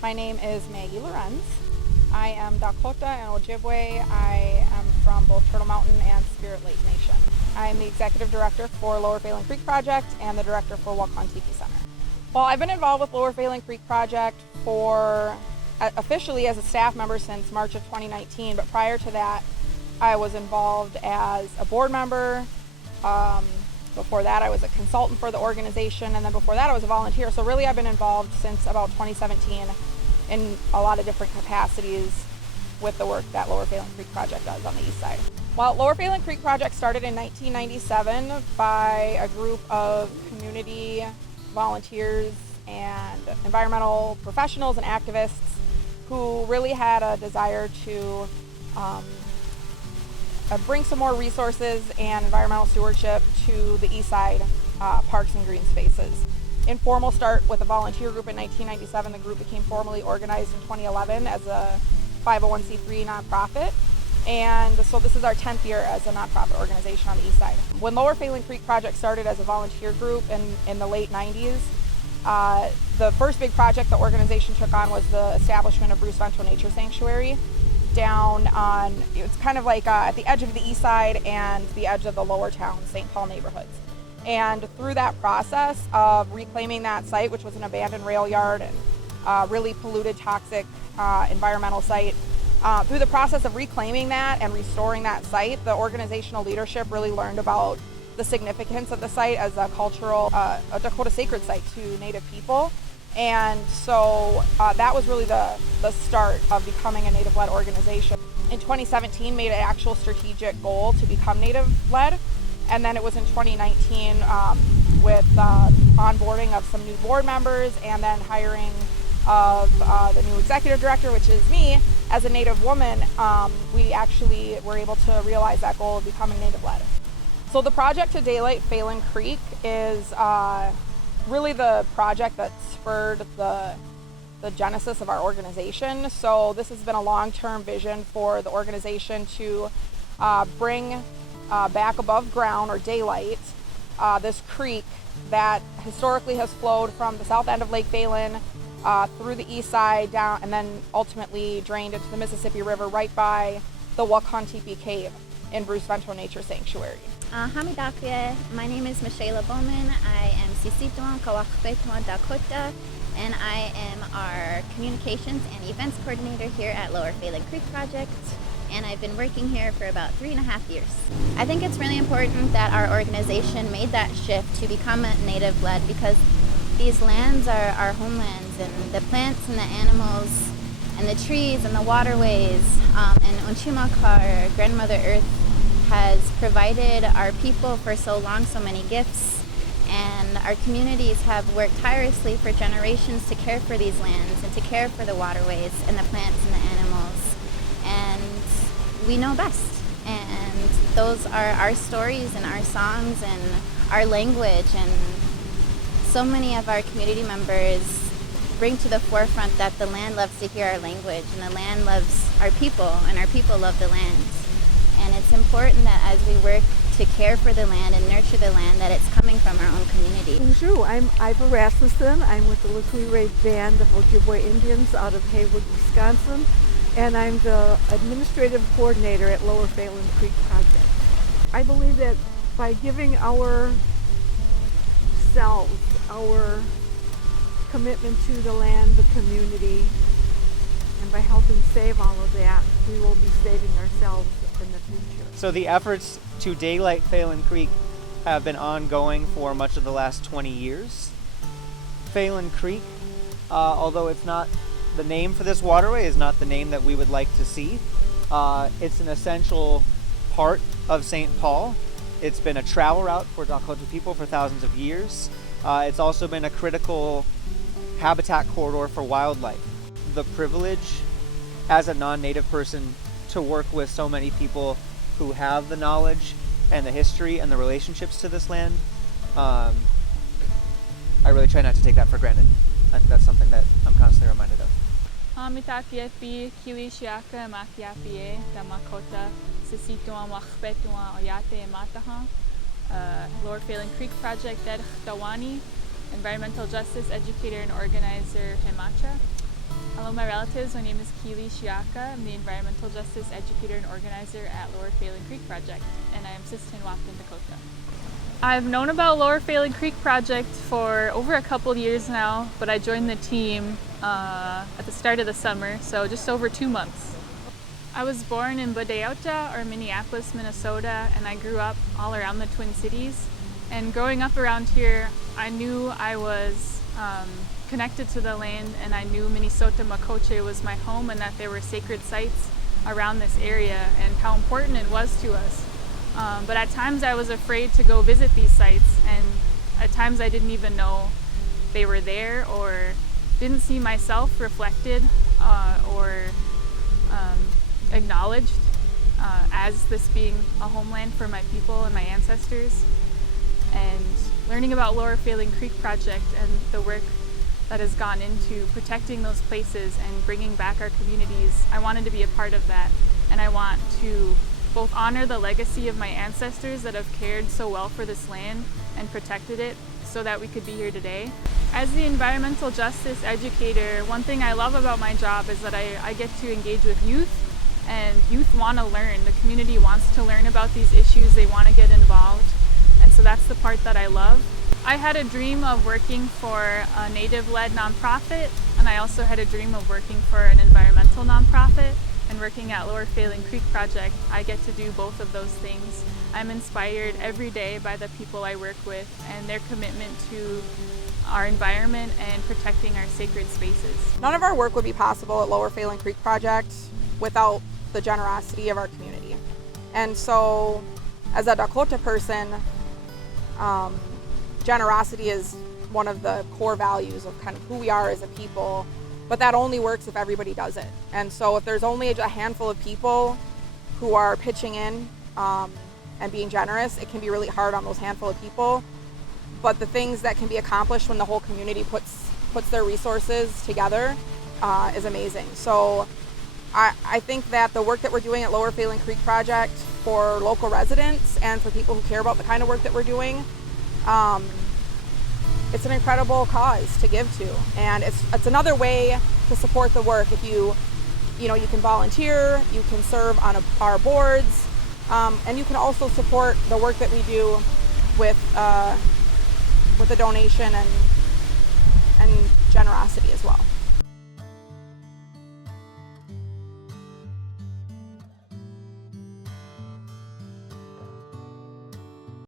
My name is MAGGIE LORENZ. I am Dakota and Ojibwe. I am from both Turtle Mountain and Spirit Lake Nation. I'm the Executive Director for Lower Phalen Creek Project and the Director for Wakan Tiki Center. Well, I've been involved with Lower Phalen Creek Project for officially as a staff member since March of 2019, but prior to that I was involved as a board member. Before that I was a consultant for the organization, and then before that I was a volunteer. So really I've been involved since about 2017 in a lot of different capacities with the work that Lower Phalen Creek Project does on the east side. Well, Lower Phalen Creek Project started in 1997 by a group of community volunteers and environmental professionals and activists who really had a desire to bring some more resources and environmental stewardship to the east side parks and green spaces. Informal start with a volunteer group in 1997. The group became formally organized in 2011 as a 501c3 nonprofit. And so this is our 10th year as a nonprofit organization on the east side. When Lower Phalen Creek Project started as a volunteer group in the late 90s, the first big project the organization took on was the establishment of Bruce Ventral Nature Sanctuary down on, it's kind of like at the edge of the east side and the edge of the lower town, St. Paul neighborhoods. And through that process of reclaiming that site, which was an abandoned rail yard and really polluted, toxic environmental site, through the process of reclaiming that and restoring that site, the organizational leadership really learned about the significance of the site as a cultural, a Dakota sacred site to Native people. And so that was really the start of becoming a Native-led organization. In 2017, made an actual strategic goal to become Native-led. And then it was in 2019 with onboarding of some new board members and then hiring of the new executive director, which is me, as a Native woman, we actually were able to realize that goal of becoming Native-led. So the project to daylight Phalen Creek is really the project that spurred the genesis of our organization. So this has been a long-term vision for the organization to bring back above ground or daylight this creek that historically has flowed from the south end of Lake Phalen through the east side down and then ultimately drained into the Mississippi River right by the Wakan Tiki Cave in Bruce Ventral Nature Sanctuary. Hamidafia. My name is MISHAILA BOWMAN. I am Sisituan Kawakpetuan Dakota, and I am our communications and events coordinator here at Lower Phalen Creek Project, and I've been working here for about 3.5 years. I think it's really important that our organization made that shift to become a Native-led because these lands are our homelands, and the plants and the animals and the trees and the waterways and Unchimakar, Grandmother Earth, has provided our people for so long so many gifts, and our communities have worked tirelessly for generations to care for these lands and to care for the waterways and the plants and the animals, and we know best, and those are our stories and our songs and our language, and so many of our community members bring to the forefront that the land loves to hear our language, and the land loves our people, and our people love the land. And it's important that as we work to care for the land and nurture the land, that it's coming from our own community. Bonjour, I'm Iva Rasmussen. I'm with the Lukuire Band of Ojibwe Indians out of Haywood, Wisconsin, and I'm the administrative coordinator at Lower Phalen Creek Project. I believe that by giving ourselves our commitment to the land, the community, and by helping save all of that, we will be saving ourselves in the future. So the efforts to daylight Phalen Creek have been ongoing for much of the last 20 years. Phalen Creek, although it's not the name for this waterway, is not the name that we would like to see. It's an essential part of St. Paul. It's been a travel route for Dakota people for thousands of years. It's also been a critical habitat corridor for wildlife. The privilege as a non-native person to work with so many people who have the knowledge and the history and the relationships to this land, I really try not to take that for granted. I think that's something that I'm constantly reminded of. Mitafiepi KEELI SIYAKA Makiapie Damakota Sisituan Wachpetuan Oyate Mataha Lower Phalen Creek Project Ed Tawani, Environmental Justice Educator and Organizer Hemacha. Hello, my relatives. My name is KEELI. I'm the environmental justice educator and organizer at Lower Phalen Creek Project, and I am Sis-Tinwaukewan, Dakota. I've known about Lower Phalen Creek Project for over a couple years now, but I joined the team at the start of the summer, so just over 2 months. I was born in Bodayauta, or Minneapolis, Minnesota, and I grew up all around the Twin Cities. And growing up around here, I knew I was connected to the land, and I knew Minnesota Makoche was my home and that there were sacred sites around this area and how important it was to us. But at times I was afraid to go visit these sites, and at times I didn't even know they were there or didn't see myself reflected or acknowledged as this being a homeland for my people and my ancestors. And learning about Lower Phalen Creek Project and the work that has gone into protecting those places and bringing back our communities, I wanted to be a part of that. And I want to both honor the legacy of my ancestors that have cared so well for this land and protected it so that we could be here today. As the environmental justice educator, one thing I love about my job is that I get to engage with youth, and youth want to learn. The community wants to learn about these issues, they want to get involved, and so that's the part that I love. I had a dream of working for a Native-led nonprofit, and I also had a dream of working for an environmental nonprofit. And working at Lower Phalen Creek Project, I get to do both of those things. I'm inspired every day by the people I work with and their commitment to our environment and protecting our sacred spaces. None of our work would be possible at Lower Phalen Creek Project without the generosity of our community. And so, as a Dakota person, generosity is one of the core values of kind of who we are as a people. But that only works if everybody does it. And so if there's only a handful of people who are pitching in and being generous, it can be really hard on those handful of people. But the things that can be accomplished when the whole community puts their resources together is amazing. So I think that the work that we're doing at Lower Phalen Creek Project for local residents and for people who care about the kind of work that we're doing, it's an incredible cause to give to, and it's another way to support the work. If you can volunteer, you can serve on our boards, and you can also support the work that we do with a donation and generosity as well.